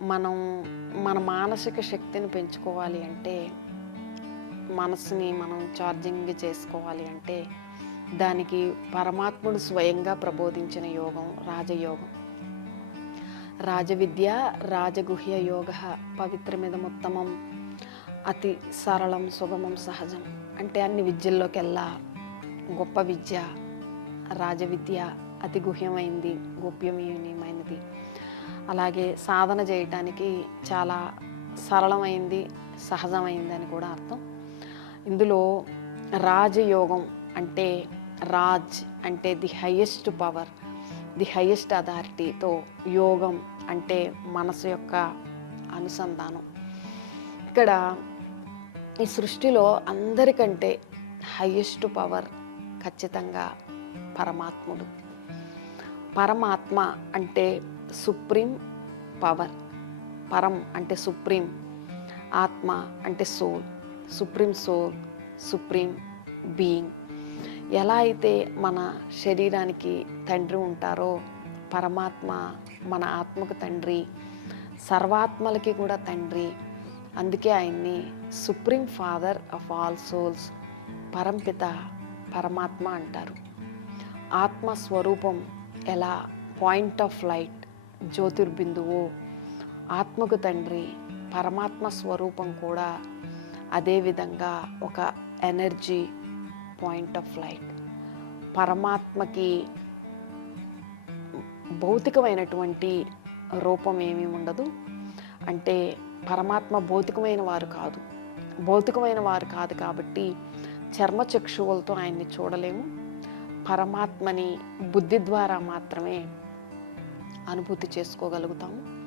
మనం మన మానసిక శక్తిని పెంచుకోవాలి అంటే, మనసుని మనం ఛార్జింగ్ చేసుకోవాలి అంటే, దానికి పరమాత్ముడు స్వయంగా ప్రబోధించిన యోగం రాజయోగం. రాజవిద్య రాజగుహ్య యోగ పవిత్రమిదముత్తమం అతి సరళం సుగమం సహజం. అంటే అన్ని విద్యల్లోకెల్లా గొప్ప విద్య రాజవిద్య, అతి గుహ్యమైంది, గోప్యమైనది. అలాగే సాధన చేయటానికి చాలా సరళమైంది, సహజమైంది అని కూడా అర్థం. ఇందులో రాజయోగం అంటే, రాజ్ అంటే the highest power, the highest అథారిటీతో, యోగం అంటే మనసు యొక్క అనుసంధానం. ఇక్కడ ఈ సృష్టిలో అందరికంటే హయ్యెస్ట్ పవర్ ఖచ్చితంగా పరమాత్ముడు. పరమాత్మ అంటే సుప్రీం పవర్, పరం అంటే సుప్రీం, ఆత్మ అంటే soul, supreme soul, supreme being. ఎలా అయితే మన శరీరానికి తండ్రి ఉంటారో, పరమాత్మ మన ఆత్మకు తండ్రి, సర్వాత్మలకి కూడా తండ్రి. అందుకే ఆయన్ని supreme father of all souls, పరంపిత పరమాత్మ అంటారు. ఆత్మస్వరూపం ఎలా పాయింట్ ఆఫ్ లైట్, జ్యోతిర్బిందువు, ఆత్మకు తండ్రి, పరమాత్మ స్వరూపం కూడా అదేవిధంగా ఒక ఎనర్జీ, పాయింట్ ఆఫ్ లైట్. పరమాత్మకి భౌతికమైనటువంటి రూపం ఏమీ ఉండదు. అంటే పరమాత్మ భౌతికమైన వారు కాదు కాబట్టి చర్మచక్షువులతో ఆయన్ని చూడలేము. పరమాత్మని బుద్ధి ద్వారా మాత్రమే అనుభూతి చేసుకోగలుగుతాము.